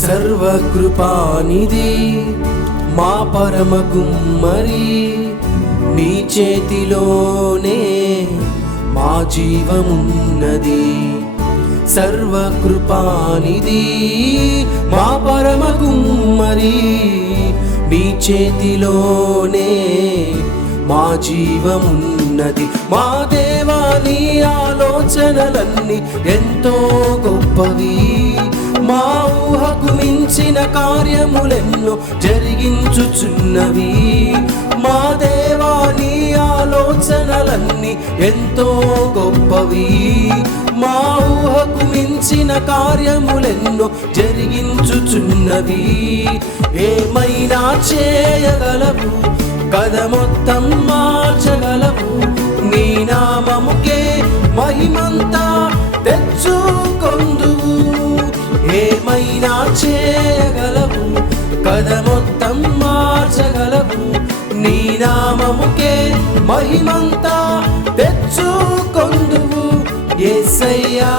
సర్వకృపానిధి మా పరమ కుమ్మరి, నీ చేతిలోనే మా జీవమున్నది. సర్వకృపానిధి మా పరమ కుమ్మరి, నీ చేతిలోనే మా జీవమున్నది. మా దేవా నీ ఆలోచనలన్నీ ఎంతో గొప్పవి, మా ఊహకు మించిన కార్యములెన్నో జరిగించుచున్నవి. మా దేవా నీ ఆలోచనలన్నీ ఎంతో గొప్పవి, మా ఊహకు మించిన కార్యములెన్నో జరిగించుచున్నవి. ఏమైనా చేయగలవు, కథ మొత్తం మార్చగలవు, నీ నామముకే మహిమంతా తెచ్చుకొందువు. ఏమైనా చేయగలవు, కథ మొత్తం మార్చగలవు, నీ నామముకే మహిమంతా తెచ్చుకొందువు. యేసయ్యా